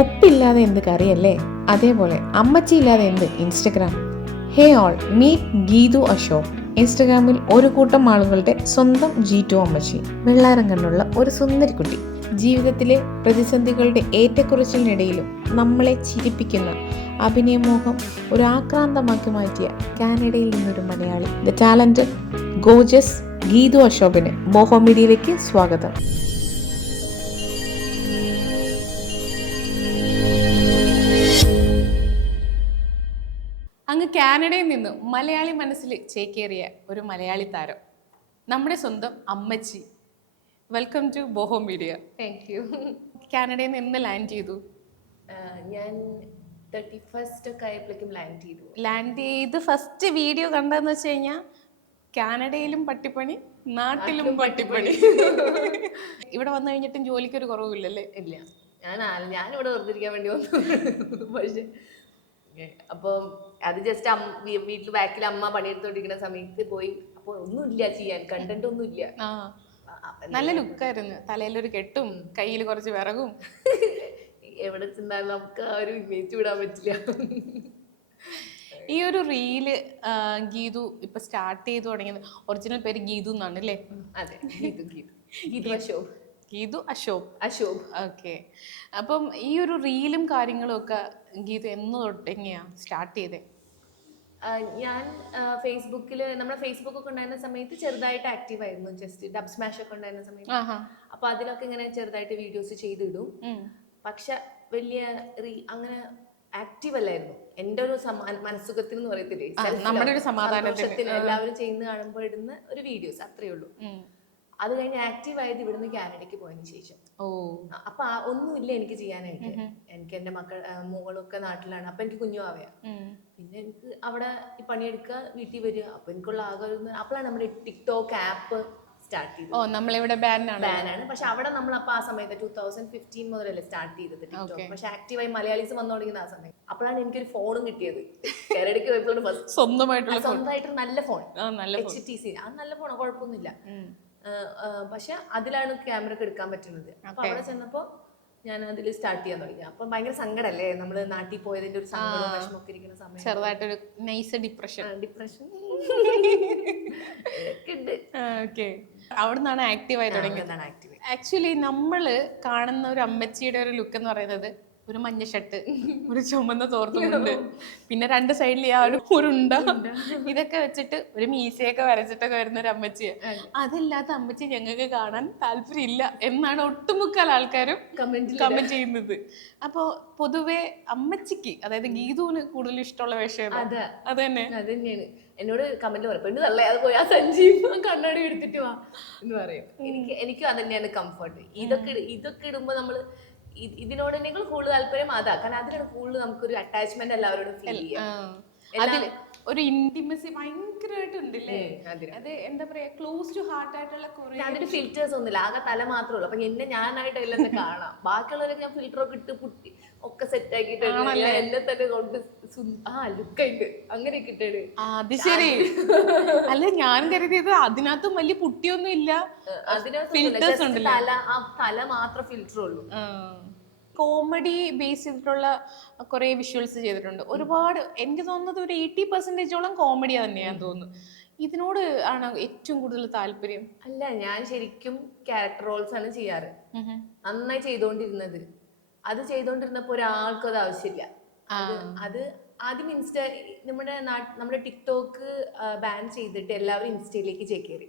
ഉപ്പില്ലാതെ എന്ത് കറിയല്ലേ? അതേപോലെ അമ്മച്ചി ഇല്ലാതെ എന്ത്? Instagram. Hey all meet Geethu Ashok. ഇൻസ്റ്റഗ്രാമിൽ ഒരു കൂട്ടം ആളുകളുടെ സ്വന്തം ജി ടു അമ്മച്ചി. വെള്ളാരം കണ്ടുള്ള ഒരു സുന്ദരിക്കുട്ടി ജീവിതത്തിലെ പ്രതിസന്ധികളുടെ ഏറ്റക്കുറച്ചിലിനിടയിലും നമ്മളെ ചിരിപ്പിക്കുന്ന അഭിനയമോഹം ഒരു ആക്രാന്തമാക്കി മാറ്റിയ കാനഡയിൽ നിന്നൊരു Malayali. The talent gorgeous Geethu Ashokan Boho മീഡിയയിലേക്ക് സ്വാഗതം. അങ്ങ് കാനഡയിൽ നിന്ന് മലയാളി മനസ്സിൽ ചേക്കേറിയ ഒരു മലയാളി താരം. നമ്മുടെ സ്വന്തം അമ്മച്ചി. Welcome to Boho media thank you കാനഡയിൽ നിന്ന് എന്ന് ലാൻഡ് ചെയ്തു? ഞാൻ തേർട്ടി ഫസ്റ്റ് ഒക്കെ ആയപ്പോഴേക്കും ലാൻഡ് ചെയ്തു. ലാൻഡ് ചെയ്ത് ഫസ്റ്റ് വീഡിയോ കണ്ടതെന്ന് വെച്ച് കഴിഞ്ഞാൽ കാനഡയിലും പട്ടിപ്പണി നാട്ടിലും പട്ടിപ്പണി. ഇവിടെ വന്നു കഴിഞ്ഞിട്ടും ജോലിക്ക് ഒരു കുറവില്ലല്ലേ ഇല്ല. ഞാൻ ഞാൻ ഞാനിവിടെ വെറുതെ ഇരിക്കാൻ വേണ്ടി വന്നു. പക്ഷെ അപ്പം അത് ജസ്റ്റ് വീട്ടിൽ ബാക്കിൽ അമ്മ പണിയെടുത്തോണ്ടിരിക്കുന്ന സമയത്ത് പോയി. അപ്പോൾ ഒന്നുമില്ല ചെയ്യാൻ കണ്ടന്റ് ഒന്നുമില്ല. നല്ല ലുക്കായിരുന്നു. തലയിലൊരു കെട്ടും കയ്യിൽ കുറച്ച് വിറകും. എവിടെ ചെന്നാലും നമുക്ക് ആ ഒരു ഇമേജ് വിടാൻ പറ്റില്ല. ഈ ഒരു റീൽ ഗീതു ഇപ്പൊ സ്റ്റാർട്ട് ചെയ്തു തുടങ്ങിയത്. ഒറിജിനൽ പേര് ഗീതു എന്നാണ് അല്ലേ? അതെ. ഗീതു. ഗീതു ഗീതു. അശോക്. ഗീതു അശോക്. അശോക്. ഓക്കെ. അപ്പം ഈ ഒരു റീലും കാര്യങ്ങളും ഒക്കെ ഗീതു എന്ന് തൊട്ടെങ്ങനെയാ സ്റ്റാർട്ട് ചെയ്തേ? ഞാൻ ഫേസ്ബുക്കിൽ നമ്മുടെ ഫേസ്ബുക്ക് ഒക്കെ ഉണ്ടായിരുന്ന സമയത്ത് ചെറുതായിട്ട് ആക്റ്റീവ് ആയിരുന്നു. ജസ്റ്റ് ഡബ് സ്മാഷ് ഒക്കെ ഉണ്ടായിരുന്ന സമയത്ത്. അപ്പൊ അതിലൊക്കെ ഇങ്ങനെ ചെറുതായിട്ട് വീഡിയോസ് ചെയ്തിടും. ഇടും പക്ഷെ വലിയ റീ- അങ്ങനെ ആക്റ്റീവ് അല്ലായിരുന്നു. എന്റെ ഒരു മനസ്സുഖത്തിന് എന്ന് പറയത്തില്ലേ? നമ്മുടെ. എല്ലാവരും ചെയ്യുന്ന കാണുമ്പോൾ ഇടുന്ന ഒരു വീഡിയോസ് അത്രേ ഉള്ളൂ. അത് കഴിഞ്ഞ് ആക്റ്റീവ് ആയത് ഇവിടുന്ന് കാനഡയ്ക്ക് പോയതിന് ശേഷം. ഓ. അപ്പൊ ആ ഒന്നുമില്ല എനിക്ക് ചെയ്യാനായിട്ട്. എനിക്ക് എന്റെ മക്കൾ ആ, മോളൊക്കെ നാട്ടിലാണ്. അപ്പൊ എനിക്ക് കുഞ്ഞു ആവയാ. ഉം. പിന്നെ എനിക്ക് അവിടെ ഈ പണിയെടുക്കുക വീട്ടിൽ വരിക. അപ്പൊ എനിക്കുള്ള ഒരു അപ്പോഴാണ് നമ്മുടെ ടിക്ടോക്ക് ആപ്പ് സ്റ്റാർട്ട് ചെയ്തത്. ഓ നമ്മളിവിടെ ബാനാണ്. ബാനാണ്. പക്ഷെ അവിടെ നമ്മൾ അപ്പൊ ആ സമയത്ത് ടൂ തൗസൻഡ് ഫിഫ്റ്റീൻ മുതലല്ലേ സ്റ്റാർട്ട് ചെയ്തത് ടിക്ടോക്ക് പക്ഷെ ആക്റ്റീവായി മലയാളീസ് വന്നു തുടങ്ങിയത് ആ സമയം അപ്പോഴാണ് എനിക്കൊരു ഫോണും കിട്ടിയത്. കേരളയ്ക്ക് പോയപ്പോഴാണ് സ്വന്തമായിട്ടുള്ള സ്വന്തമായിട്ട് നല്ല ഫോൺ ആ നല്ല എച്ച് ടി സി അത് നല്ല ഫോൺ കുഴപ്പമൊന്നുമില്ല. പക്ഷെ അതിലാണ് ക്യാമറ ഒക്കെ എടുക്കാൻ പറ്റുന്നത്. അപ്പൊ അവിടെ ചെന്നപ്പോ ഞാൻ അതിൽ സ്റ്റാർട്ട് ചെയ്യാൻ തുടങ്ങി. അപ്പൊ ഭയങ്കര സങ്കടല്ലേ? നമ്മൾ നാട്ടിൽ പോയതിന്റെ ഒരു സങ്കടമൊക്കെ ഇരിക്കുന്ന സമയം ചെറുതായിട്ടൊരു നൈസ് ഡിപ്രഷൻ ഡിപ്രഷൻ ഓക്കെ. അവിടെ നിന്നാണ് ആക്റ്റീവ് ആയി തുടങ്ങിയത്. ആക്റ്റീവ് ആക്ച്വലി നമ്മൾ കാണുന്ന ഒരു അമ്മച്ചിയുടെ ഒരു ലുക്ക് എന്ന് പറയുന്നത് ഒരു മഞ്ഞ ഷർട്ട് ഒരു ചുമന്ന തോർത്തുമുണ്ട് പിന്നെ രണ്ട് സൈഡിൽ ആ ഒരു ഉരുണ്ട. ഇതൊക്കെ വെച്ചിട്ട് ഒരു മീശയൊക്കെ വരച്ചിട്ടൊക്കെ വരുന്ന ഒരു അമ്മച്ചിയെ അതില്ലാത്ത അമ്മച്ചി ഞങ്ങൾക്ക് കാണാൻ താല്പര്യമില്ല എന്നാണ് ഒട്ടുമുക്കാൽ ആൾക്കാരും കമന്റ് കമന്റ് ചെയ്യുന്നത്. അപ്പോ പൊതുവെ അമ്മച്ചിക്ക് അതായത് ഗീതുവിന് കൂടുതൽ ഇഷ്ടമുള്ള വേഷം? അതെ. തന്നെ. അത് തന്നെയാണ് എന്നോട് കമന്റ് പറയും പെണ്ണ് തള്ളേ അത് പോയി ആ സഞ്ജീവ് കണ്ണാടി എടുത്തിട്ട് വാ. എന്ന് പറയും. എനിക്ക് എനിക്കും അതന്നെയാണ് തന്നെയാണ് കംഫർട്ട് ഇതൊക്കെ ഇതൊക്കെ ഇടുമ്പോ നമ്മൾ ഇ- ഇതിനോട് തന്നെയാണ് കൂടുതൽ താല്പര്യം അതാ. കാരണം അതിനാണ് കൂടുതൽ നമുക്കൊരു അറ്റാച്ച്മെന്റ് എല്ലാവരോടും ഫീൽ ചെയ്യാം. അതിൽ ഒരു ഇന്റിമസി ഭയങ്കരമായിട്ട് ഉണ്ടല്ലേ അത് എന്താ പറയാ ക്ലോസ് ടു ഹാർട്ട് ആയിട്ടുള്ള കുറെ അതിന് ഫിൽറ്റേഴ്സ് ഒന്നുമില്ല. ആകെ തല മാത്രമേ ഉള്ളൂ. അപ്പൊ എന്നെ ഞാനായിട്ട് എല്ലാം കാണാം. ബാക്കിയുള്ളവരൊക്കെ ഞാൻ ഫിൽറ്റർ ഒക്കെ ഇട്ട് പുട്ടി ഒക്കെ സെറ്റ് ആക്കിയിട്ടുണ്ട് എന്നെ തന്നെ കൊണ്ട് ആ ലുക്കുണ്ട് ഉണ്ട്. അങ്ങനെ കിട്ടണ് അത് ശരി. അല്ല ഞാൻ കരുതിയത് അതിനകത്തും വലിയ പുട്ടിയൊന്നും ഇല്ല. അതിനകത്ത് തല ആ തല മാത്രം ഫിൽറ്റർ ഉള്ളൂ. കോമഡി ബേസ് ചെയ്തിട്ടുള്ള കുറേ വിഷ്വൽസ് ചെയ്തിട്ടുണ്ട്. ഒരുപാട് എനിക്ക് തോന്നുന്നത് ഒരു എയ്റ്റി പെർസെന്റേജോളം കോമഡി തന്നെയാണ് തോന്നുന്നു. ഇതിനോട് ആണ് ഏറ്റവും കൂടുതൽ താല്പര്യം? അല്ല ഞാൻ ശരിക്കും ക്യാരക്ടർ റോൾസ് ആണ് ചെയ്യാറ്. നന്നായി ചെയ്തുകൊണ്ടിരുന്നത് അത് ചെയ്തുകൊണ്ടിരുന്നപ്പോൾ ഒരാൾക്കും അത് ആവശ്യമില്ല. അത് ആദ്യം ഇൻസ്റ്റ നമ്മുടെ നമ്മുടെ ടിക്ടോക്ക് ബാൻ ചെയ്തിട്ട് എല്ലാവരും ഇൻസ്റ്റയിലേക്ക് ചേക്കേറി.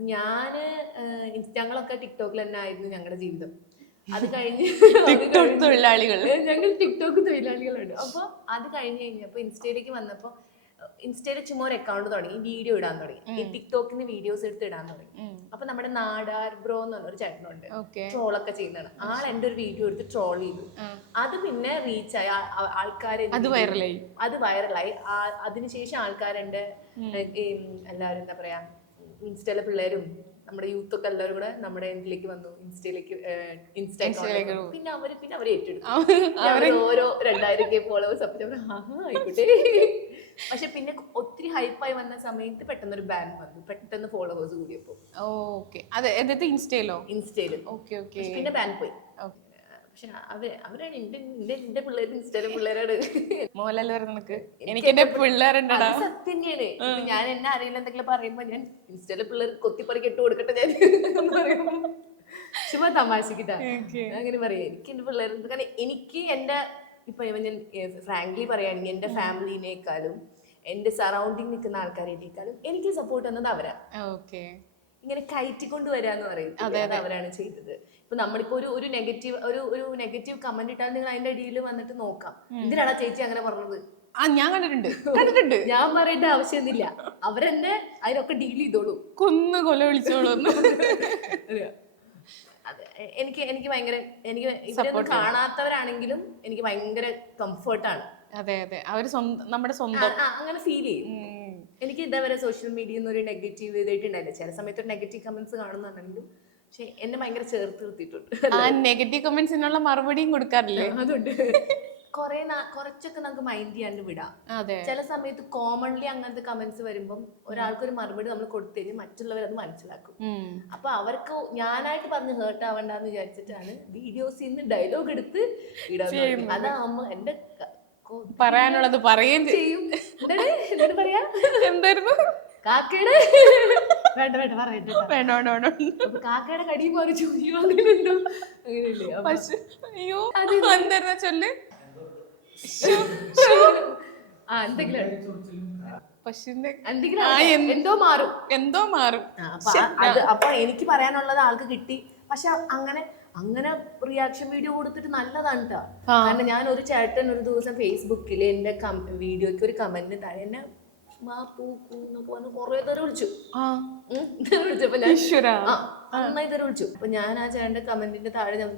ഞാൻ ആഹ് ഇൻസ്റ്റ- ഞങ്ങളൊക്കെ ടിക്ടോക്കിൽ തന്നെ ആയിരുന്നു ഞങ്ങളുടെ ജീവിതം. അത് കഴിഞ്ഞ് ടിക്ടോക്ക് തൊഴിലാളികൾ. ഞങ്ങൾ ടിക്ടോക്ക് തൊഴിലാളികളുണ്ട്. അപ്പൊ അത് കഴിഞ്ഞ് കഴിഞ്ഞപ്പോ ഇൻസ്റ്റയിലേക്ക് വന്നപ്പോ ഇൻസ്റ്റയിൽ ചുമ്മാ ഒരു അക്കൗണ്ട് തുടങ്ങി വീഡിയോ ഇടാൻ തുടങ്ങി. ഈ ടിക്ടോക്കിന് വീഡിയോസ് എടുത്ത് ഇടാൻ തുടങ്ങി. അപ്പൊ നമ്മുടെ നാടാർ ബ്രോ എന്ന് പറഞ്ഞൊരു ചേട്ടനുണ്ട്. ട്രോളൊക്കെ ചെയ്യുന്നതാണ്. ആൾ എന്റെ ഒരു വീഡിയോ എടുത്ത് ട്രോൾ ചെയ്തു. അത് പിന്നെ റീച്ച് ആയി. ആൾക്കാർ അത് വൈറലായി അത് വൈറലായി അതിനുശേഷം ആൾക്കാരുണ്ട് എല്ലാവരും എന്താ പറയാ ഇൻസ്റ്റയിലെ പിള്ളേരും നമ്മുടെ യൂത്ത് ഒക്കെ എല്ലാവരും കൂടെ നമ്മുടെ ഇതിലേക്ക് വന്നു. ഇൻസ്റ്റയിലേക്ക് ഇൻസ്റ്റ പിന്നെ അവർ പിന്നെ അവരെ ഏറ്റെടുത്തു. ഓരോ രണ്ടായിരം കെ ഫോളോവേഴ്സ് അപ്പൊ ആയിക്കോട്ടെ. പക്ഷെ പിന്നെ ഒത്തിരി ഹൈപ്പായി വന്ന സമയത്ത് പെട്ടെന്ന് ഒരു ബാൻ വന്നു. പെട്ടെന്ന് ഫോളോവേഴ്സ് കൂടിയപ്പോ. ഓക്കെ അതെ ഇൻസ്റ്റയിലോ? ഇൻസ്റ്റയിൽ. ഓക്കെ ഓക്കെ പിന്നെ ബാൻ പോയി. പക്ഷെ അവർ അവരാണ് എന്റെ എന്റെ എന്റെ പിള്ളേര് ഇൻസ്റ്റയിലെ പിള്ളേരാണ്. മോഹൻലാൽ പറയുന്ന എനിക്ക് എന്റെ പിള്ളേരുണ്ടടാ. അത് സത്യം തന്നെയാണ് ഞാൻ എന്നെ അറിയില്ല എന്തെങ്കിലും പറയുമ്പോ ഞാൻ ഇൻസ്റ്റയിലെ പിള്ളേർ കൊത്തിപ്പറിക്ക് ഇട്ട് കൊടുക്കട്ടെ ഞാൻ ചുമ്മാ തമാശക്കിട്ടാ. അങ്ങനെ പറയാം എനിക്ക് എന്റെ പിള്ളേരുണ്ട് കാരണം എനിക്ക് എന്റെ ഇപ്പൊ ഞാൻ ഫ്രാങ്ക്ലി പറയുകയാണെങ്കിൽ എന്റെ ഫാമിലിനേക്കാളും എന്റെ സറൗണ്ടിങ് നിൽക്കുന്ന ആൾക്കാരേക്കാളും എനിക്ക് സപ്പോർട്ട് തന്നത് അവരാ. ഇങ്ങനെ കയറ്റിക്കൊണ്ട് വരാന്ന് പറയും. അവരാണ് ചെയ്തത്. ഇപ്പൊ നമ്മളിപ്പോ ഒരു ഒരു നെഗറ്റീവ് ഒരു ഒരു നെഗറ്റീവ് കമന്റ് ഇട്ടാൽ നിങ്ങൾ അതിന്റെ അടിയിൽ വന്നിട്ട് നോക്കാം. എന്തിനാണ് ചേച്ചി അങ്ങനെ പറഞ്ഞത്? ആ ഞാൻ കണ്ടിട്ടുണ്ട്. കണ്ടിട്ടുണ്ട്. ഞാൻ പറയേണ്ട ആവശ്യമൊന്നുമില്ല. അവരെന്നെ അതിനൊക്കെ ഡീൽ ചെയ്തോളൂ. കൊന്നു കൊല വിളിച്ചോളൂ. എനിക്ക് എനിക്ക് ഭയങ്കര എനിക്ക് ഇവരൊന്നും കാണാത്തവരാണെങ്കിലും എനിക്ക് ഭയങ്കര കംഫർട്ടാണ് അതെ അതെ. അവർ സ്വന്തം നമ്മുടെ സ്വന്തം. അങ്ങനെ ഫീൽ ചെയ്യും. എനിക്ക് എനിക്ക് ഇതേവരെ സോഷ്യൽ മീഡിയയിൽ നിന്ന് ഒരു നെഗറ്റീവ് ഇതായിട്ടുണ്ടായില്ല. ചില സമയത്ത് നെഗറ്റീവ് കമന്റ്സ് കാണുന്നുണ്ടെങ്കിലും പക്ഷെ എന്നെ ഭയങ്കര ചേർത്ത് നിർത്തിയിട്ടുണ്ട്. ആ നെഗറ്റീവ് കമന്റ്സിനുള്ള മറുപടിയും കൊടുക്കാറില്ലേ? അതുകൊണ്ട് കുറെ കുറച്ചൊക്കെ നമുക്ക് മൈൻഡ് ചെയ്യാണ്ട് വിടാം. ചില സമയത്ത് കോമൺലി അങ്ങനത്തെ കമന്റ്സ് വരുമ്പം ഒരാൾക്ക് ഒരു മറുപടി നമ്മൾ കൊടുത്തു കഴിഞ്ഞാൽ മറ്റുള്ളവർ അത് മനസ്സിലാക്കും. അപ്പൊ അവർക്ക് ഞാനായിട്ട് പറഞ്ഞ് ഹേർട്ട് ആവണ്ടെന്ന് വിചാരിച്ചിട്ടാണ് വീഡിയോസിൽ നിന്ന് ഡയലോഗ് എടുത്ത് ഇടാൻ. അതാവുമ്പോ എന്റെ പറയാനുള്ളത് പറയുകയും ചെയ്യും? എന്തായിരുന്നു? കാക്കയുടെ? വേണ്ട വേണ്ട പറയണ്ട. വേണ്ട വേണ്ട വേണ്ട. അപ്പൊ കാക്കയുടെ കടിയും മാറി ചോദിയോ അങ്ങനെയുണ്ടോ? അങ്ങനെയല്ലേ? അപ്പൊ പശു അയ്യോ എന്തായിരുന്നു ചൊല്ല്. ആ എന്തെങ്കിലും പശുവിന്റെ എന്തെങ്കിലും ആ, ആവട്ടെ. എന്ത്- എന്തോ മാറും. എന്തോ മാറും. ആ, അപ്പൊ ആ- അത് അപ്പൊ എനിക്ക് പറയാനുള്ളത് ആൾക്ക് കിട്ടി. പക്ഷെ അങ്ങനെ അങ്ങനെ റിയാക്ഷൻ വീഡിയോ കൊടുത്തിട്ട് നല്ലതാണ് കേട്ടോ കാരണം ഞാൻ ഒരു ചേട്ടൻ ഒരു ദിവസം ഫേസ്ബുക്കിൽ എന്റെ വീഡിയോക്ക് ഒരു കമന്റ് താഴെ എന്നെ മാ പൂ പൂ എന്നൊക്കെ പറഞ്ഞ് കുറെ തരം വിളിച്ചു. വിളിച്ചപ്പോ ഞാൻ നന്നായി തരം വിളിച്ചു. അപ്പൊ ഞാൻ ആ ചേട്ടന്റെ കമന്റിന്റെ താഴെ ഞാൻ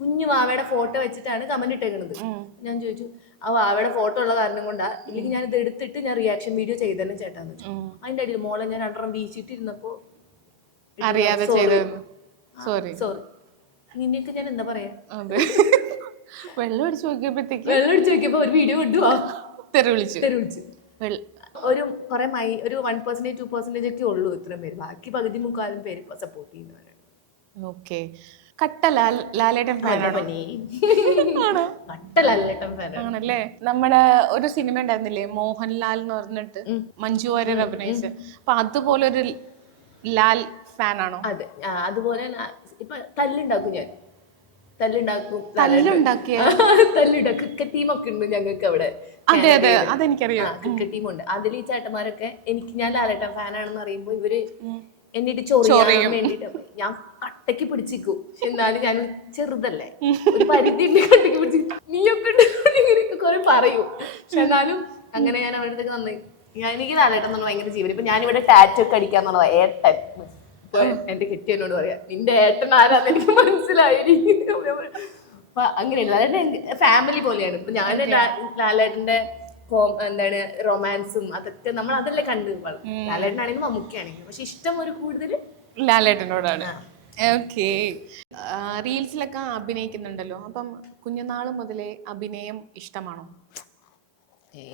കുഞ്ഞു വാവയുടെ ഫോട്ടോ വെച്ചിട്ടാണ് കമന്റ് ഇട്ടേക്കുന്നത് ഞാൻ ചോദിച്ചു ആ വാവയുടെ ഫോട്ടോ ഉള്ള കാരണം കൊണ്ടാ? ഇല്ലെങ്കിൽ ഞാൻ ഇത് എടുത്തിട്ട് ഞാൻ റിയാക്ഷൻ വീഡിയോ ചെയ്തല്ലോ ചേട്ടാന്ന്. വെച്ചു അതിന്റെ അടിയിൽ മോളെ ഞാൻ രണ്ടെണ്ണം വീശിട്ടിരുന്നപ്പോ അറിയാതെ സോറി സോറി നിന്നെയൊക്കെ ഞാൻ എന്താ പറയാ? വെള്ളം അടിച്ചു നോക്കിയപ്പോഴത്തേക്ക് വെള്ളം അടിച്ചു നോക്കിയപ്പോ ഒരു വീഡിയോ ഇടുവാ തെരുവിളിച്ചു വിളിച്ചു. വെള്ള- ഒരു കുറെ മൈ ഒരു വൺ പെർസെന്റേജ് ടു പെർസെന്റേജ് ഒക്കെ ഉള്ളൂ ഇത്രയും പേര്. ബാക്കി പകുതി മുക്കാലും പേര് സപ്പോർട്ട് ചെയ്യുന്നവരാണ്. ഓക്കെ. കട്ട ലാലേട്ടൻ ഫാനാണോ? കട്ട ലാലേട്ടൻ ആണല്ലേ? നമ്മുടെ ഒരു സിനിമ ഉണ്ടായിരുന്നില്ലേ? മോഹൻലാൽ എന്ന് പറഞ്ഞിട്ട് മഞ്ജു വാര്യർ അഭിനയിച്ച അപ്പൊ അതുപോലെ ഒരു ലാൽ ഫാനാണോ? അതെ. അതുപോലെ ഇപ്പൊ തല്ലുണ്ടാക്കും ഞാൻ. തല്ലുണ്ടാക്കും. തല്ലുണ്ടാക്കിയ? തല്ലുണ്ടാക്കും. ക്രിക്കറ്റ് ടീമൊക്കെ ഉണ്ട് ഞങ്ങൾക്ക് അവിടെ അതെ അതെ. അതെനിക്കറിയാം. ക്രിക്കറ്റ് ടീമുണ്ട്. അതിൽ ഈ ചേട്ടന്മാരൊക്കെ എനിക്ക് ഞാൻ ലാലേട്ടൻ ഫാനാണെന്ന് പറയുമ്പോ ഇവർ എന്നിട്ട് ചൊറിയാൻ വേണ്ടിട്ട് ഞാൻ കട്ടയ്ക്ക് പിടിച്ചിക്കും എന്നാലും ഞാൻ ചെറുതല്ലേ. ഒരു പരിധി ഉണ്ട് കട്ടയ്ക്ക് നീയൊക്കെ പറയൂ ഇങ്ങനെയൊക്കെ കുറെ പറയും. പക്ഷെ എന്നാലും അങ്ങനെ ഞാൻ അവരുടെ അടുത്തേക്ക് നന്നായി. ഞാൻ എനിക്ക് ലാലേട്ടൻ എന്ന് ഭയങ്കര ജീവൻ. ഇപ്പൊ ഞാനിവിടെ ടാറ്റ് ഒക്കെ അടിക്കാന്നുള്ളതാ ഏട്ടൻ. എന്റെ കെട്ടിയനോട് പറയാ നിന്റെ ഏട്ടൻ ആരാന്ന് എനിക്ക് മനസ്സിലായി അപ്പൊ അങ്ങനെയാണ് ലാലേട്ടൻ ഫാമിലി പോലെയാണ്. ഇപ്പൊ ഞാൻ ലാലേട്ടന്റെ എന്താണ് റൊമാൻസും അതൊക്കെ നമ്മൾ അതല്ലേ കണ്ടു ലാലേട്ടനാണെങ്കിലും മമ്മൂക്കാണെങ്കിലും പക്ഷെ ഇഷ്ടം ഒരു കൂടുതൽ ലാലേട്ടനോടാണ്. ഓക്കെ റീൽസിലൊക്കെ അഭിനയിക്കുന്നുണ്ടല്ലോ. അപ്പം കുഞ്ഞുനാൾ മുതലേ അഭിനയം ഇഷ്ടമാണോ?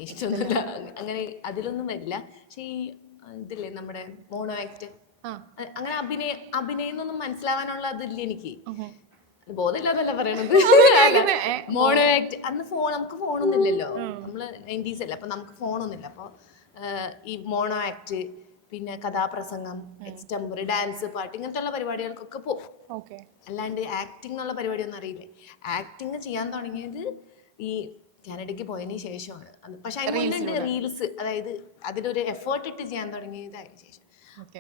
ഇഷ്ടമൊന്നുമില്ല. അങ്ങനെ അതിലൊന്നും വരില്ല. പക്ഷെ ഈ ഇതില്ലേ നമ്മുടെ മോണോ ആക്ട്? അങ്ങനെ അഭിനയ അഭിനയം എന്നൊന്നും മനസ്സിലാവാനുള്ള അതില്ല എനിക്ക്. അത് ബോധമില്ലാതല്ല പറയണത് മോണോ ആക്ട് അന്ന് ഫോൺ നമുക്ക് ഫോണൊന്നും ഇല്ലല്ലോ നമ്മൾ നയന്റീസ് അല്ലേ അപ്പൊ നമുക്ക് ഫോണൊന്നും ഇല്ല അപ്പൊ ഈ മോണോ ആക്ട് പിന്നെ കഥാപ്രസംഗം എക്സ്റ്റംബറി ഡാൻസ് പാട്ട് ഇങ്ങനത്തെ ഉള്ള പരിപാടികൾക്കൊക്കെ പോകും അല്ലാണ്ട് ആക്ടിംഗ് എന്നുള്ള പരിപാടിയൊന്നും അറിയില്ലേ. ആക്ടിങ് ചെയ്യാൻ തുടങ്ങിയത് ഈ കാനഡയ്ക്ക് പോയതിന് ശേഷമാണ്. അത് പക്ഷെ അതിനുള്ളുണ്ട് റീൽസ് അതായത് അതിലൊരു എഫേർട്ട് ഇട്ട് ചെയ്യാൻ തുടങ്ങിയതായ ശേഷം.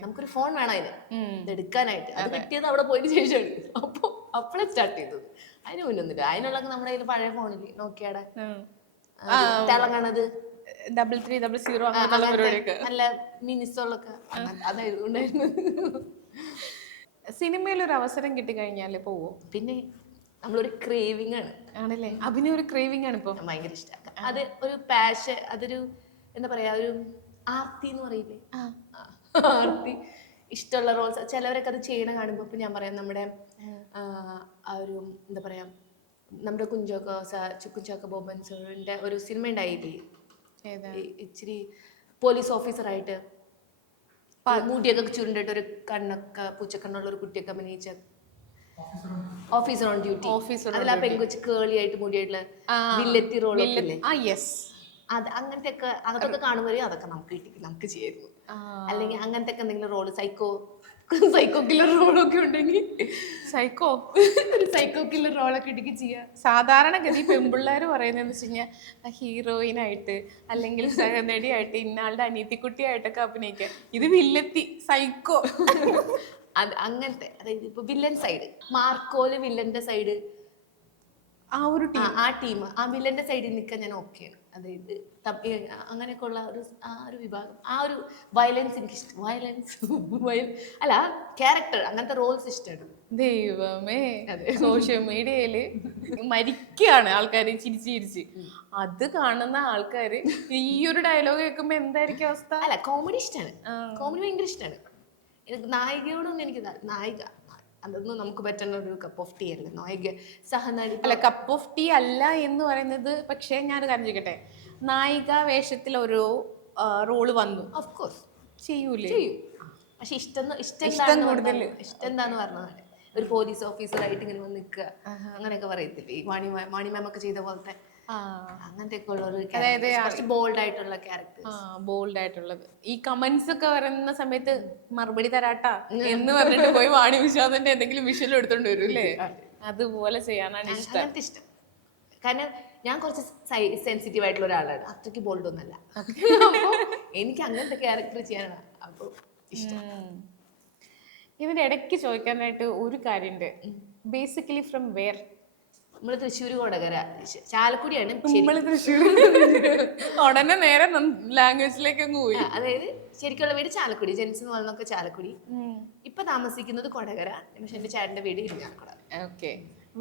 നമുക്കൊരു ഫോൺ വേണം അതിന്. ഇത് എടുക്കാനായിട്ട് അത് കിട്ടിയത് അവിടെ പോയതിന് ശേഷമാണ്. അപ്പോൾ അപ്പോഴേ സ്റ്റാർട്ട് ചെയ്തത്. അതിന് മുന്നൊന്നുമില്ല അതിനുള്ളൊക്കെ നമ്മുടെ കയ്യിൽ പഴയ ഫോണിൽ നോക്കിയാടെ? തിളങ്ങണത് ഡബിൾ ത്രീ ഡബിൾ സീറോ നല്ല മിനിസോളൊക്കെ അതായിരുന്നു സിനിമയിൽ ഒരു അവസരം കിട്ടിക്കഴിഞ്ഞാൽ പോവോ? പിന്നെ നമ്മളൊരു ക്രേവിങ് ആണ്. ആണല്ലേ? അഭിനയ ഒരു ക്രേവിംഗ് ആണ് ഇപ്പൊ. ഭയങ്കര ഇഷ്ടം. അത് ഒരു പാഷൻ അതൊരു എന്താ പറയാ ഒരു ആർത്തി എന്ന് പറയില്ലേ? ആർത്തി. ഇഷ്ടമുള്ള റോൾസ് ചിലവരൊക്കെ അത് ചെയ്യണ കാണുമ്പോൾ ഇപ്പം ഞാൻ പറയാം നമ്മുടെ ആ, ഒരു എന്താ പറയാ നമ്മുടെ കുഞ്ചോക്ക കുഞ്ചോക്ക ബോബൻ സാറിന്റെ ഒരു സിനിമ ഉണ്ടായില്ലേ? ഇച്ചിരി പോലീസ് ഓഫീസറായിട്ട് മൂട്ടിയൊക്കെ ചുരുണ്ടിട്ട് ഒരു കണ്ണൊക്കെ പൂച്ചക്കണ്ണുള്ള ഒരു കുട്ടിയൊക്കെ അഭിനയിച്ച ഓഫീസർ ഓൺ ഡ്യൂട്ടി ഓഫീസർ അതിൽ ആ പെൺകുച്ച് കേളി ആയിട്ട് മുടിയായിട്ടുള്ള വില്ലെത്തി റോൾ ആ യെസ് അത് അങ്ങനത്തെ ഒക്കെ അതൊക്കെ കാണുമ്പോഴേ അതൊക്കെ നമുക്ക് കിട്ടി നമുക്ക് ചെയ്യായിരുന്നു. അല്ലെങ്കിൽ അങ്ങനത്തെ ഒക്കെ എന്തെങ്കിലും റോൾ സൈക്കോ സൈക്കോ കില്ലർ റോളൊക്കെ ഉണ്ടെങ്കിൽ സൈക്കോ ഒരു സൈക്കോ കില്ലർ റോളൊക്കെ ഇടുക്കി ചെയ്യാം. സാധാരണഗതി പെൺപിള്ളേർ പറയുന്നതെന്ന് വെച്ച് കഴിഞ്ഞാൽ ഹീറോയിൻ ആയിട്ട് അല്ലെങ്കിൽ സഹനടിയായിട്ട് ഇന്നാളുടെ അനീതിക്കുട്ടിയായിട്ടൊക്കെ അഭിനയിക്കുക. ഇത് വില്ലത്തി സൈക്കോ അത് അങ്ങനത്തെ അതായത് ഇപ്പൊ വില്ലൻ സൈഡ് മാർക്കോൽ വില്ലന്റെ സൈഡ് ആ ഒരു ടീം ആ ടീം ആ വില്ലന്റെ സൈഡിൽ നിൽക്കാൻ ഞാൻ ഓക്കെയാണ് അതായത് അങ്ങനെയൊക്കെയുള്ള അങ്ങനെയൊക്കെ ഉള്ള ഒരു ആ ഒരു വിഭാഗം. ആ ഒരു വയലൻസ് എനിക്ക് ഇഷ്ടം വയലൻസ് അല്ല ക്യാരക്ടർ അങ്ങനത്തെ റോൾസ് ഇഷ്ടമാണ്. ദൈവമേ. സോഷ്യൽ മീഡിയയിൽ മരിക്കുകയാണ് ആൾക്കാർ ചിരിച്ച് ചിരിച്ച്. അത് കാണുന്ന ആൾക്കാര് ഈ ഒരു ഡയലോഗ് കേൾക്കുമ്പോ എന്തായിരിക്കും അവസ്ഥ? അല്ല കോമഡി ഇഷ്ടമാണ് കോമഡി ഭയങ്കര ഇഷ്ടമാണ് എനിക്ക് നായികയോടൊന്നും എനിക്ക് നായിക അതൊന്നും നമുക്ക് പറ്റുന്ന ഒരു കപ്പ് ഓഫ് ടീ അല്ല? നായിക സഹനടി അല്ല കപ്പ് ഓഫ് ടീ അല്ല എന്ന് പറയുന്നത് പക്ഷേ ഞാൻ കാര്യം ചോദിക്കട്ടെ? നായിക വേഷത്തിൽ ഒരു റോൾ വന്നു. ഓഫ് കോഴ്സ് ചെയ്യൂലേ? ചെയ്യും. പക്ഷെ ഇഷ്ടം ഇഷ്ടം കൂടുതൽ പറഞ്ഞാൽ ഇഷ്ടം എന്താന്ന് പറഞ്ഞത് ഒരു പോലീസ് ഓഫീസറായിട്ട് ഇങ്ങനെ വന്ന് നിൽക്കുക. അങ്ങനെയൊക്കെ പറയത്തില്ലേ? ഈ വാണി മാ- വാണി മാം ഒക്കെ ചെയ്ത പോലത്തെ ബോൾഡ് ആയിട്ടുള്ള ക്യാരക്ടർ ബോൾഡ് ആയിട്ടുള്ളത്. ഈ കമന്റ്സ് ഒക്കെ വരുന്ന സമയത്ത് മറുപടി തരാട്ടാ എന്ന് പറഞ്ഞിട്ട് പോയി വാണി വിശ്വാസന്റെ എന്തെങ്കിലും വിഷയം എടുത്തോണ്ട് വരും അല്ലേ? അതുപോലെ ചെയ്യാനാണ് ഇഷ്ടം. ഇഷ്ടം. കാരണം ഞാൻ കുറച്ച് സെൻസിറ്റീവ് ആയിട്ടുള്ള ഒരാളാണ്. അത്രയ്ക്ക് ബോൾഡ് ഒന്നല്ല എനിക്ക് അങ്ങനത്തെ ക്യാരക്ടർ ചെയ്യാനാണ് അപ്പൊ ഇഷ്ടം. ഇതിന്റെ ഇടയ്ക്ക് ചോദിക്കാനായിട്ട് ഒരു കാര്യമുണ്ട് ബേസിക്കലി ഫ്രം വെയർ നമ്മൾ തൃശ്ശൂര് കൊടകര ചാലക്കുടിയാണ് നമ്മൾ തൃശ്ശൂർ. ഉടനെ നേരെ ലാംഗ്വേജിലേക്ക് അങ്ങ് പോയി. അതായത് ശരിക്കുള്ള വീട് ചാലക്കുടി ജനിച്ചു എന്ന് ചാലക്കുടി. ഇപ്പൊ താമസിക്കുന്നത് കൊടകര. പക്ഷെ എന്റെ ചേട്ടന്റെ വീട് ഓക്കെ.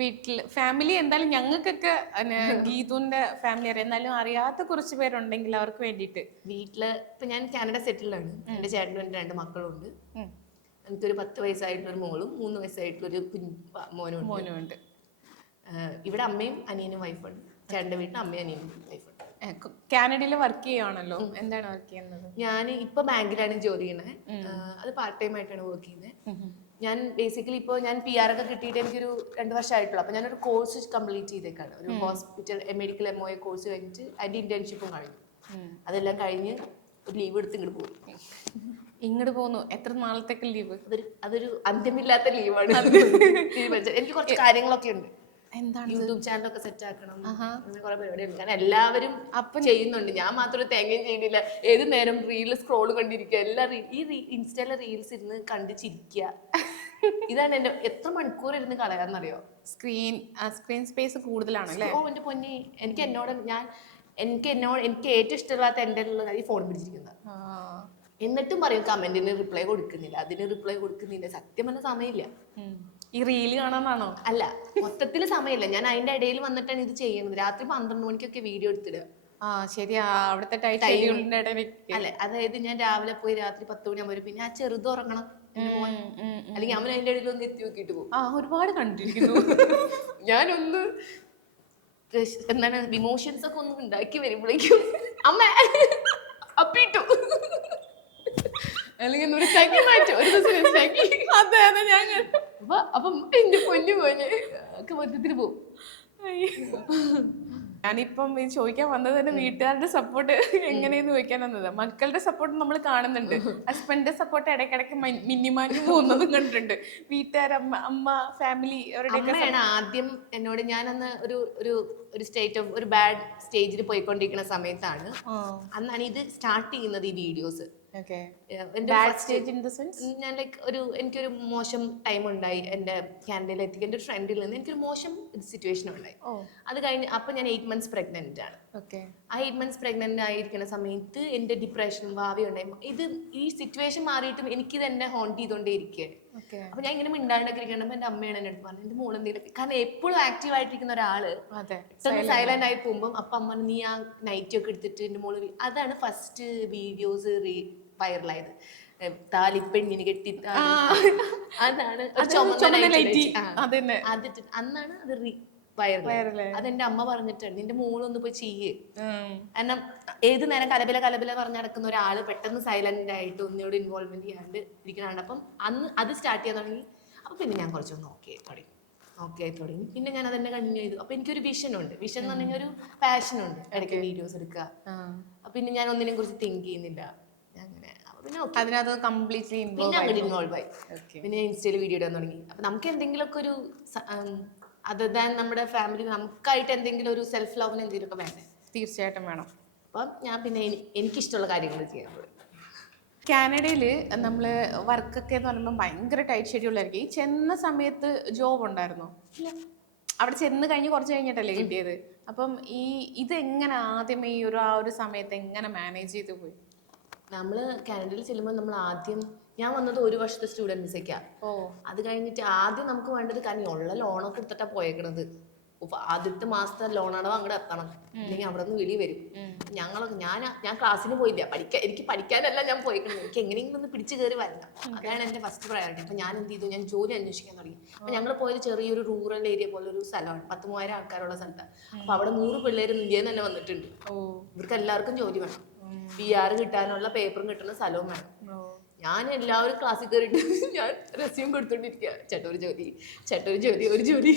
വീട്ടിൽ ഫാമിലി എന്തായാലും ഞങ്ങൾക്കൊക്കെ ഗീതുന്റെ ഗീതുവിന്റെ ഫാമിലി അറിയാം. എന്നാലും അറിയാത്ത കുറച്ച് പേരുണ്ടെങ്കിൽ അവർക്ക് വേണ്ടിയിട്ട്. വീട്ടിൽ ഇപ്പൊ ഞാൻ കാനഡ സെറ്റിലാണ്. എന്റെ ചേട്ടനും എന്റെ രണ്ട് മക്കളുണ്ട്. എനിക്കൊരു പത്ത് വയസ്സായിട്ടുള്ള ഒരു മോളും മൂന്ന് വയസ്സായിട്ടുള്ള ഒരു കുഞ്ഞു മോനും ഉണ്ട് മോനും ഉണ്ട് ഇവിടെ അമ്മയും അനിയനും വൈഫുണ്ട്. ചേട്ടന്റെ വീട്ടിൽ അമ്മയും അനിയനും വൈഫുണ്ട്. കാനഡയിൽ വർക്ക് ചെയ്യുവാണല്ലോ? എന്താണ് വർക്ക് ചെയ്യുന്നത്? ഞാൻ ഇപ്പൊ ബാങ്കിലാണ് ജോലി ചെയ്യണത് അത് പാർട്ട് ടൈം ആയിട്ടാണ് വർക്ക് ചെയ്യുന്നത് ഞാൻ ബേസിക്കലി ഇപ്പോൾ ഞാൻ പി ആർ ഒക്കെ കിട്ടിയിട്ട് എനിക്കൊരു രണ്ട് വർഷമായിട്ടുള്ളൂ അപ്പോൾ ഞാനൊരു കോഴ്സ് കംപ്ലീറ്റ് ചെയ്തേക്കാണ്. ഒരു hospital medical M O A course കഴിഞ്ഞിട്ട് അതിന്റെ ഇന്റേൺഷിപ്പും കഴിഞ്ഞു. അതെല്ലാം കഴിഞ്ഞ് ഒരു ലീവ് എടുത്ത് ഇങ്ങോട്ട് പോകും ഇങ്ങോട്ട് പോകുന്നു എത്ര നാളത്തേക്ക് ലീവ് അതൊരു അതൊരു അന്ത്യമില്ലാത്ത ലീവാണ് എനിക്ക് കുറച്ച് കാര്യങ്ങളൊക്കെ ഉണ്ട്. യൂട്യൂബ് ചാനലൊക്കെ സെറ്റ് ആക്കണം അങ്ങനെ കുറെ പരിപാടി കാരണം എല്ലാവരും അപ്പൊ ചെയ്യുന്നുണ്ട്. ഞാൻ മാത്രം തേങ്ങയും ചെയ്യുന്നില്ല ഏത് നേരം റീൽ സ്ക്രോൾ കണ്ടിരിക്കുക. എല്ലാ ഈ ഇൻസ്റ്റയിലെ റീൽസ് ഇരുന്ന് കണ്ട് ചിരിക്കുക ഇതാണ് എന്റെ എത്ര മണിക്കൂർ ഇരുന്ന് കളയാന്നറിയോ? സ്ക്രീൻ സ്ക്രീൻ സ്പേസ് കൂടുതലാണ് അല്ലേ? ഓ എന്റെ പൊന്നി. എനിക്ക് എന്നോട് ഞാൻ എനിക്ക് എന്നോട് എനിക്ക് ഏറ്റവും ഇഷ്ടമില്ലാത്ത എന്റെ ഉള്ള കാര്യം ഫോൺ പിടിച്ചിരിക്കുന്നത്. എന്നിട്ടും പറയും കമന്റിന് റിപ്ലൈ കൊടുക്കുന്നില്ല. അതിന് റിപ്ലൈ കൊടുക്കുന്നില്ല. സത്യം പറഞ്ഞ സമയമില്ല. ഈ റീൽ കാണാനാണോ? അല്ല മൊത്തത്തിൽ സമയമില്ല. ഞാൻ അതിന്റെ ഇടയിൽ വന്നിട്ടാണ് ഇത് ചെയ്യുന്നത്. രാത്രി പന്ത്രണ്ട് മണിക്കൊക്കെ വീഡിയോ എടുത്തിടുക. ആ ശരിയാ അവിടുത്തെ ടൈറ്റ് ഷെഡ്യൂളിന്റെ ഇടയിൽ അല്ലെ അതായത് ഞാൻ രാവിലെ പോയി രാത്രി പത്ത് മണിയാകുമ്പോൾ വരും. പിന്നെ ആ ചെറുത് ഉറങ്ങണം അല്ലെങ്കിൽ അമ്മ അതിന്റെ ഇടയിൽ ഒന്ന് എത്തി നോക്കിയിട്ട് പോകും. ആ ഒരുപാട് കണ്ടിരിക്കുന്നു. ഞാനൊന്ന് എന്താണ് ഇമോഷൻസ് ഒക്കെ ഒന്ന് ഉണ്ടാക്കി വരുമ്പോഴേക്കും അമ്മ അപ്പിട്ടു അല്ലെങ്കിൽ ഒരു ചങ്ങി മാറ്റി. ഒരു ദിവസം ചങ്ങി അതെ അതെ ഞാൻ. അപ്പൊ അപ്പം എന്റെ പൊന്നു മോനെ ഒക്കെ മൊത്തത്തിൽ പോവും. ഞാനിപ്പം ഈ ചോദിക്കാൻ വന്നത് തന്നെ വീട്ടുകാരുടെ സപ്പോർട്ട് എങ്ങനെയെന്ന് ചോദിക്കാൻ വന്നത്. മക്കളുടെ സപ്പോർട്ട് നമ്മൾ കാണുന്നുണ്ട്. ഹസ്ബൻഡിന്റെ സപ്പോർട്ട് ഇടയ്ക്കിടയ്ക്ക് മിന്നിമാഞ്ഞു പോകുന്നതും കണ്ടിട്ടുണ്ട്. വീട്ടുകാർ അമ്മ അമ്മ ഫാമിലി അവരുടെ അമ്മയാണ് ആദ്യം എന്നോട് ഞാനന്ന് ഒരു ഒരു ഒരു സ്റ്റേറ്റ് ഓഫ് ഒരു ബാഡ് സ്റ്റേജിൽ പോയിക്കൊണ്ടിരിക്കുന്ന സമയത്താണ്. അന്നാണ് ഇത് സ്റ്റാർട്ട് ചെയ്യുന്നത് ഈ വീഡിയോസ് ഞാൻ ലൈക്ക് ഒരു എനിക്കൊരു മോശം ടൈം ഉണ്ടായി എന്റെ ക്യാൻഡിൽ എത്തിക്കാൻ എന്റെ ഒരു ഫ്രണ്ടിൽ നിന്ന് എനിക്കൊരു മോശം സിറ്റുവേഷൻ ഉണ്ടായി. അത് കഴിഞ്ഞ് അപ്പൊ ഞാൻ എയ്റ്റ് മന്ത്സ് പ്രഗ്നന്റ് ആണ്. ആ എയ്റ്റ് മന്ത്സ് പ്രഗ്നന്റ് ആയിരിക്കുന്ന സമയത്ത് എന്റെ ഡിപ്രഷനും ഭാവി ഉണ്ടായി. ഇത് ഈ സിറ്റുവേഷൻ മാറിയിട്ടും എനിക്കിത് എന്നെ ഹോണ്ട് ചെയ്തുകൊണ്ടേ ഇരിക്കുകയാണ്. അപ്പൊ ഞാൻ ഇങ്ങനെ മിണ്ടാണ്ടൊക്കെ ഇരിക്കണപ്പോൾ എന്റെ അമ്മയാണ് എന്നോട് അടുത്ത് പറഞ്ഞത് എന്റെ മോൾ എന്തെങ്കിലും കാരണം എപ്പോഴും ആക്റ്റീവ് ആയിട്ടിരിക്കുന്ന ഒരാൾ സൈലന്റ് ആയി പോകുമ്പോൾ അപ്പൊ അമ്മ നീ ആ നൈറ്റി ഒക്കെ എടുത്തിട്ട് എന്റെ മോൾ അതാണ് ഫസ്റ്റ് വീഡിയോസ് വൈറലായത് താലിപ്പെണ്ണിന് കെട്ടി അതാണ് അന്നാണ് അത് വൈറൽ അതെന്റെ അമ്മ പറഞ്ഞിട്ടുണ്ട് നിന്റെ മോളൊന്ന് പോയി ചെയ്യേ. കാരണം ഏത് നേരം കലബില കലബില പറഞ്ഞ് നടക്കുന്ന ഒരാൾ പെട്ടെന്ന് സൈലന്റ് ആയിട്ട് ഒന്നിനോട് ഇൻവോൾവ്മെന്റ് ചെയ്യാണ്ട് ഇരിക്കണാണ് അപ്പം അന്ന് അത് സ്റ്റാർട്ട് ചെയ്യാൻ തുടങ്ങി. അപ്പൊ പിന്നെ ഞാൻ കുറച്ചൊന്ന് നോക്കി തുടങ്ങി. ഓക്കെ ആയി തുടങ്ങി. പിന്നെ ഞാൻ അതെന്നെ കണ്ടിന്യൂ ചെയ്തു. അപ്പൊ എനിക്കൊരു വിഷൻ ഉണ്ട്. വിഷൻ എന്ന് പറഞ്ഞാൽ ഒരു പാഷൻ ഉണ്ട്. ഇടയ്ക്ക് വീഡിയോസ് എടുക്കുക. പിന്നെ ഞാൻ ഒന്നിനെ കുറിച്ച് തിങ്ക് ചെയ്യുന്നില്ല. പിന്നെ അതിനകത്ത് കംപ്ലീറ്റ്ലി പിന്നെ ഇൻവോൾവ് ആയി ഇൻവോൾവ് ആയി. പിന്നെ ഇൻസ്റ്റയിൽ വീഡിയോ ഇടാൻ തുടങ്ങി. അപ്പൊ നമുക്ക് എന്തെങ്കിലുമൊക്കെ ഒരു അതർ ദാൻ നമ്മുടെ ഫാമിലി നമുക്കായിട്ട് എന്തെങ്കിലും ഒരു സെൽഫ് ലവിന് എന്തെങ്കിലുമൊക്കെ വേണ്ടേ? തീർച്ചയായിട്ടും വേണം. അപ്പം ഞാൻ പിന്നെ എനി- എനിക്കിഷ്ടമുള്ള കാര്യങ്ങൾ ചെയ്യാൻ പോയി. കാനഡയിൽ നമ്മൾ വർക്കൊക്കെ എന്ന് പറയുമ്പോൾ ഭയങ്കര ടൈറ്റ് ഷെഡ്യൂൾ ആയിരിക്കും. ഈ ചെന്ന സമയത്ത് ജോബ് ഉണ്ടായിരുന്നോ? അവിടെ ചെന്ന് കഴിഞ്ഞ് കുറച്ച് കഴിഞ്ഞിട്ടല്ലേ കിട്ടിയത്? അപ്പം ഈ ഇത് എങ്ങനെ ആദ്യമേ ഈ ഒരു ആ ഒരു സമയത്ത് എങ്ങനെ മാനേജ് ചെയ്ത് പോയി? നമ്മൾ കാനഡയിൽ ചെല്ലുമ്പോൾ നമ്മൾ ആദ്യം ഞാൻ വന്നത് ഒരു വർഷത്തെ സ്റ്റുഡന്റ് വിസയ്ക്കാണ് ഓ. അത് കഴിഞ്ഞിട്ട് ആദ്യം നമുക്ക് വേണ്ടത് കാരണം ഉള്ള ലോണൊക്കെ എടുത്തിട്ടാ പോയേക്കണത്. ആദ്യത്തെ മാസത്തെ ലോൺ അടവ് അങ്ങോട്ട് എത്തണം. അല്ലെങ്കിൽ അവിടെ നിന്ന് വിളി വരും. ഞങ്ങൾ ഞാൻ ഞാൻ ക്ലാസ്സിന് പോയില്ല. പഠിക്കാൻ എനിക്ക് പഠിക്കാനല്ല ഞാൻ പോയിക്കണം എനിക്ക് എങ്ങനെയെങ്കിലും ഒന്ന് പിടിച്ചു കയറി വരണം. അതാണ് എന്റെ ഫസ്റ്റ് പ്രയോറിറ്റി അപ്പൊ ഞാൻ എന്ത് ചെയ്തു? ഞാൻ ജോലി അന്വേഷിക്കാൻ തുടങ്ങി. അപ്പൊ ഞങ്ങൾ പോയത് ചെറിയൊരു റൂറൽ ഏരിയ പോലെ ഒരു സ്ഥലമാണ് പത്ത് മൂവായിരം ആൾക്കാരുള്ള സ്ഥലത്താണ് അപ്പൊ അവിടെ നൂറ് പിള്ളേർ ഇന്ത്യയിൽ നിന്ന് തന്നെ വന്നിട്ടുണ്ട്. ഓ. ഇവർക്ക് എല്ലാവർക്കും ജോലി വേണം. പി ആർ കിട്ടാനുള്ള പേപ്പറും കിട്ടുന്ന സ്ഥലവും വേണം. ഞാൻ എല്ലാവരും ക്ലാസ്സിൽ കയറിയിട്ട് ഞാൻ റെസ്യൂം കൊടുത്തോണ്ടിരിക്കുക ചേട്ടൊരു ജോലി. ചേട്ടൊരു ജോലി ഒരു ജോലി.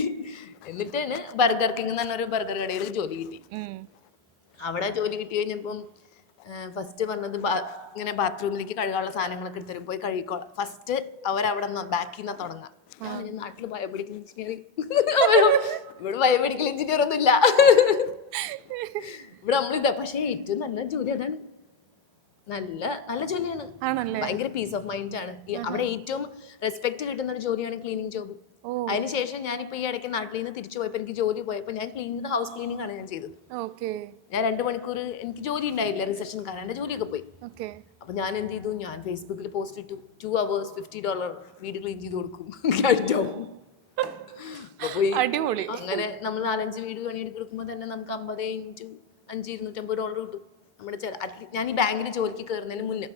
എന്നിട്ടാണ് ബർഗർ കിങ് എന്ന് പറഞ്ഞൊരു ബർഗർ കടയിൽ ജോലി കിട്ടി. അവിടെ ജോലി കിട്ടി കഴിഞ്ഞപ്പം ഫസ്റ്റ് പറഞ്ഞത് ഇങ്ങനെ ബാത്റൂമിലേക്ക് കഴുകാനുള്ള സാധനങ്ങളൊക്കെ എടുത്തരും പോയി കഴുകിക്കോളാം. ഫസ്റ്റ് അവരവിടെ നിന്ന് ബാക്കിൽ നിന്നാ തുടങ്ങാം നാട്ടിൽ ബയോമെഡിക്കൽ എഞ്ചിനീയറിംഗ് ഇവിടെ ബയോമെഡിക്കൽ എഞ്ചിനീയർ ഒന്നും ഇല്ല ഇവിടെ നമ്മൾ ഇതാ പക്ഷേ ഏറ്റവും നല്ല ജോലി അതാണ്. നല്ല നല്ല ജോലിയാണ്. ആണല്ലേ? ഭയങ്കര പീസ് ഓഫ് മൈൻഡ് ആണ്. അവിടെ ഏറ്റവും റെസ്പെക്ട് കിട്ടുന്ന ഒരു ജോലിയാണ് ക്ലീനിങ് ജോബ് അതിനുശേഷം ഞാൻ ഞാനിപ്പോ ഈ ഇടയ്ക്ക് നാട്ടിൽ നിന്ന് തിരിച്ചു പോയപ്പോ എനിക്ക് ജോലി പോയപ്പോ ഞാൻ ക്ലീനിങ് ഹൗസ് ക്ലീനിങ് ആണ് ഞാൻ ചെയ്തത്. ഓക്കെ. ഞാൻ രണ്ട് മണിക്കൂർ എനിക്ക് ജോലി ഉണ്ടായില്ല റിസപ്ഷൻ കാരണം എന്റെ ജോലിയൊക്കെ പോയി. ഓക്കെ. അപ്പൊ ഞാൻ എന്ത് ചെയ്തു? ഞാൻ ഫേസ്ബുക്കിൽ പോസ്റ്റ് ഇട്ടു. ടു അവേഴ്സ് ഫിഫ്റ്റി ഡോളർ വീട് ക്ലീൻ ചെയ്ത് കൊടുക്കും. അടിപൊളി. അങ്ങനെ നമ്മൾ നാലഞ്ച് വീട് പണിയെടുക്കുമ്പോ തന്നെ നമുക്ക് അമ്പത് ഇന്റു അഞ്ച് ഇരുന്നൂറ്റമ്പത് ഡോളർ കിട്ടും. നമ്മുടെ ഞാൻ ഈ ബാങ്കിൽ ജോലിക്ക് കയറുന്നതിന് മുന്നേ.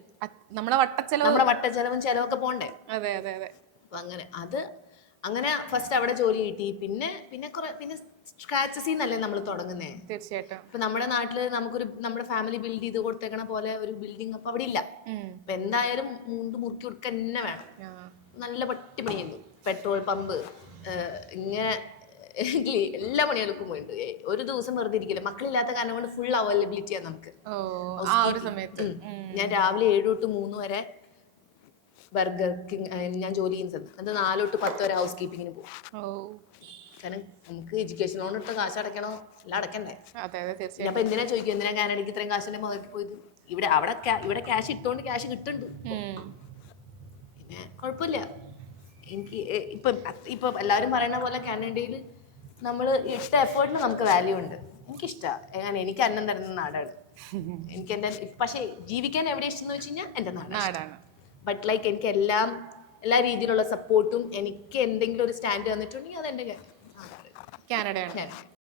നമ്മുടെ വട്ടച്ചെലവ് നമ്മുടെ വട്ടച്ചെലവും ചെലവൊക്കെ പോണ്ടേ? അതെ അതെ അതെ. അപ്പൊ അങ്ങനെ അത് അങ്ങനെ ഫസ്റ്റ് അവിടെ ജോലി കിട്ടി. പിന്നെ പിന്നെ കുറെ പിന്നെ സ്ക്രാച്ചസിൽ നിന്നല്ലേ നമ്മൾ തുടങ്ങുന്നേ? തീർച്ചയായിട്ടും. ഇപ്പൊ നമ്മുടെ നാട്ടിൽ നമുക്കൊരു നമ്മുടെ ഫാമിലി ബിൽഡ് ചെയ്ത് കൊടുത്തേക്കണ പോലെ ഒരു ബിൽഡിംഗ് അപ്പൊ അവിടെ ഇല്ല. അപ്പൊ എന്തായാലും മുണ്ട് മുറുക്കി കൊടുക്കുക തന്നെ വേണം. നല്ല പട്ടി പണിയുന്നു പെട്രോൾ പമ്പ് ഇങ്ങനെ എല്ലാ പണികൾക്കും വേണ്ട. ഒരു ദിവസം വെറുതെ ഇരിക്കില്ല. മക്കളില്ലാത്ത കാരണം കൊണ്ട് ഫുൾ അവൈലബിലിറ്റി ആണ് നമുക്ക്. ആ ഒരു സമയത്ത്. ഞാൻ രാവിലെ ഏഴ് തൊട്ട് മൂന്ന് വരെ ബർഗർ കിങ് ഞാൻ ജോലി ചെയ്യുന്ന സ്ഥലത്ത്. അത് നാല് തൊട്ട് പത്ത് വരെ ഹൗസ് കീപ്പിങ്ങിന് പോകും കാരണം നമുക്ക് എഡ്യൂക്കേഷൻ ലോൺ എടുത്ത കാശ് അടയ്ക്കണോ? എല്ലാം അടക്കണ്ടേ അപ്പൊ എന്തിനാ ചോദിക്കും എന്തിനാ കാനഡയ്ക്ക് ഇത്രയും കാശിന്റെ മകൾക്ക് പോയത്? ഇവിടെ അവിടെ ഇവിടെ ക്യാഷ് ഇട്ടുകൊണ്ട് ക്യാഷ് കിട്ടുന്നുണ്ട്. പിന്നെ കുഴപ്പമില്ല. എനിക്ക് ഇപ്പൊ ഇപ്പം എല്ലാവരും പറയുന്ന പോലെ കാനഡയിൽ നമ്മൾ ഇട്ട എഫേർട്ടിന് നമുക്ക് വാല്യൂ ഉണ്ട്. എനിക്കിഷ്ടമാണ് എങ്ങനെ? എനിക്ക് അന്നം തരുന്ന നാടാണ്. എനിക്ക് എന്റെ പക്ഷേ ജീവിക്കാൻ എവിടെ ഇഷ്ടം എന്ന് വെച്ച് കഴിഞ്ഞാൽ എന്റെ നാടാണ് ബട്ട് ലൈക്ക് എനിക്ക് എല്ലാം എല്ലാ രീതിയിലുള്ള സപ്പോർട്ടും എനിക്ക് എന്തെങ്കിലും ഒരു സ്റ്റാൻഡ് തന്നിട്ടുണ്ടെങ്കിൽ അത് എന്റെ കാനഡയാണ്.